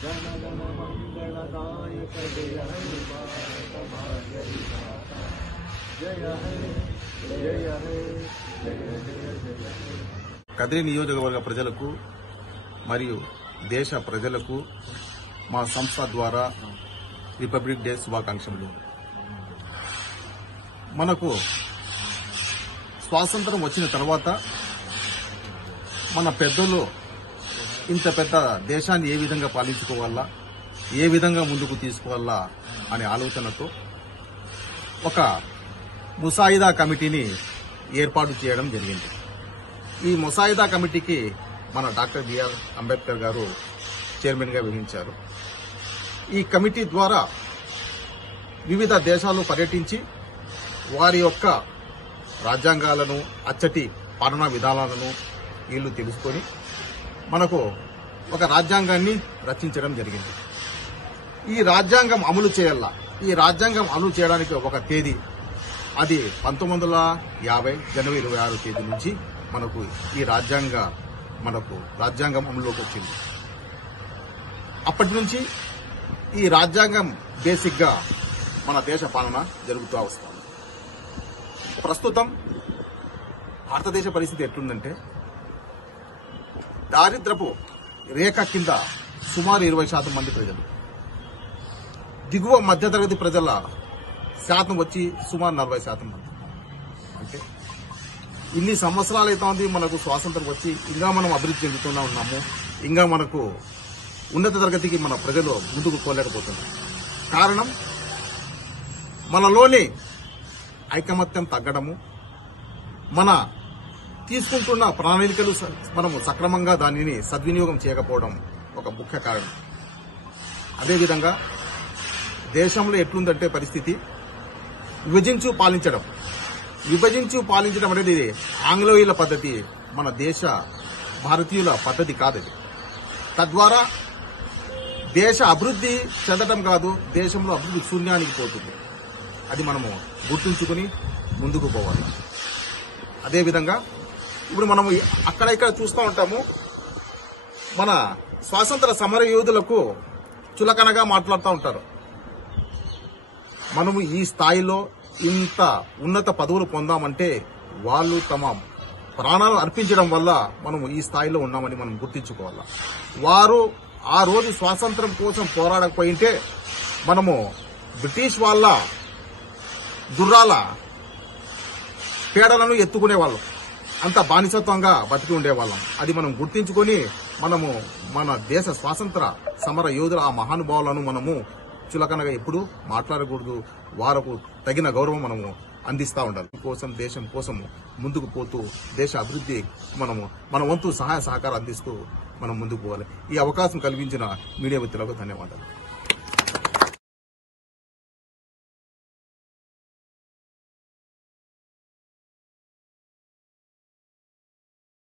जन गण मंगलदायक जय हे भारत भाग्य विधाता जय हे जय हे जय जय जय। కదిరి నియోజకవర్గ ప్రజలకు మరియు దేశ ప్రజలకు మా సంస్థ ద్వారా రిపబ్లిక్ డే శుభాకాంక్షలు. మనకు స్వాతంత్రం వచ్చిన తర్వాత మన పెద్దలు ఇంత పెద్ద దేశాన్ని ఏ విధంగా పాలించుకోవాలా, ఏ విధంగా ముందుకు తీసుకోవాలా అనే ఆలోచనతో ఒక ముసాయిదా కమిటీని ఏర్పాటు చేయడం జరిగింది. ఈ ముసాయిదా కమిటీకి మన డాక్టర్ బిఆర్ అంబేద్కర్ గారు చైర్మన్ గా వహించారు. ఈ కమిటీ ద్వారా వివిధ దేశాలు పర్యటించి వారి యొక్క రాజ్యాంగాలను, అచ్చటి పాలనా విధానాలను వీళ్ళు తెలుసుకొని మనకు ఒక రాజ్యాంగాన్ని రచించడం జరిగింది. ఈ రాజ్యాంగం అమలు చేయాలా, ఈ రాజ్యాంగం అమలు చేయడానికి ఒక తేదీ, అది 1950 జనవరి 26 తేదీ నుంచి మనకు ఈ రాజ్యాంగం అమలులోకి వచ్చింది. అప్పటి నుంచి ఈ రాజ్యాంగం బేసిక్ గా మన దేశ పాలన జరుగుతూ వస్తుంది. ప్రస్తుతం భారతదేశ పరిస్థితి ఎట్లుందంటే, దారిద్రపు రేఖ కింద సుమారు 20% మంది ప్రజలు, దిగువ మధ్యతరగతి ప్రజల శాతం వచ్చి సుమారు 40% మంది. అంటే ఇన్ని సంవత్సరాలు అయితే ఉంది మనకు స్వాతంత్రం వచ్చి, ఇంకా మనం అభివృద్ధి చెందుతూనే ఉన్నాము, ఇంకా మనకు ఉన్నత తరగతికి మన ప్రజలు ముందుకు పోలేకపోతున్నారు. కారణం మనలోని ఐకమత్యం తగ్గడము, మన తీసుకుంటున్న ప్రణాళికలు మనము సక్రమంగా దానిని సద్వినియోగం చేయకపోవడం ఒక ముఖ్య కారణం. అదేవిధంగా దేశంలో ఎట్లుందంటే పరిస్థితి, విభజించు పాలించడం అనేది ఆంగ్లేయుల పద్ధతి, మన దేశ భారతీయుల పద్ధతి కాదది. తద్వారా దేశ అభివృద్ధి చెందడం కాదు, దేశంలో అభివృద్ధి శూన్యానికి పోతుంది. అది మనము గుర్తుంచుకుని ముందుకు పోవాలి. అదేవిధంగా ఇప్పుడు మనము అక్కడ ఇక్కడ చూస్తూ ఉంటాము, మన స్వాతంత్ర సమర యోధులకు చులకనగా మాట్లాడుతూ ఉంటారు. మనము ఈ స్థాయిలో ఇంత ఉన్నత పదవులు పొందామంటే వాళ్ళు తమ ప్రాణాలు అర్పించడం వల్ల మనము ఈ స్థాయిలో ఉన్నామని మనం గుర్తించుకోవాలి. వారు ఆ రోజు స్వాతంత్రం కోసం పోరాడకపోయింటే మనము బ్రిటిష్ వాళ్ళ గుర్రాల పేడలను ఎత్తుకునేవాళ్ళం, అంత బానిసత్వంగా బతికి ఉండేవాళ్ళం. అది మనం గుర్తించుకొని మనము మన దేశ స్వాతంత్ర సమర యోధుల ఆ మహానుభావులను మనము చులకనగా ఎప్పుడు మాట్లాడకూడదు. వారికి తగిన గౌరవం మనము అందిస్తూ ఉండాలి. దేశం కోసం ముందుకు పోతూ దేశ అభివృద్ధి మన వంతు సహాయ సహకారం అందిస్తూ మనం ముందుకు పోవాలి. ఈ అవకాశం కల్పించిన మీడియా మిత్రులకు ధన్యవాదాలు.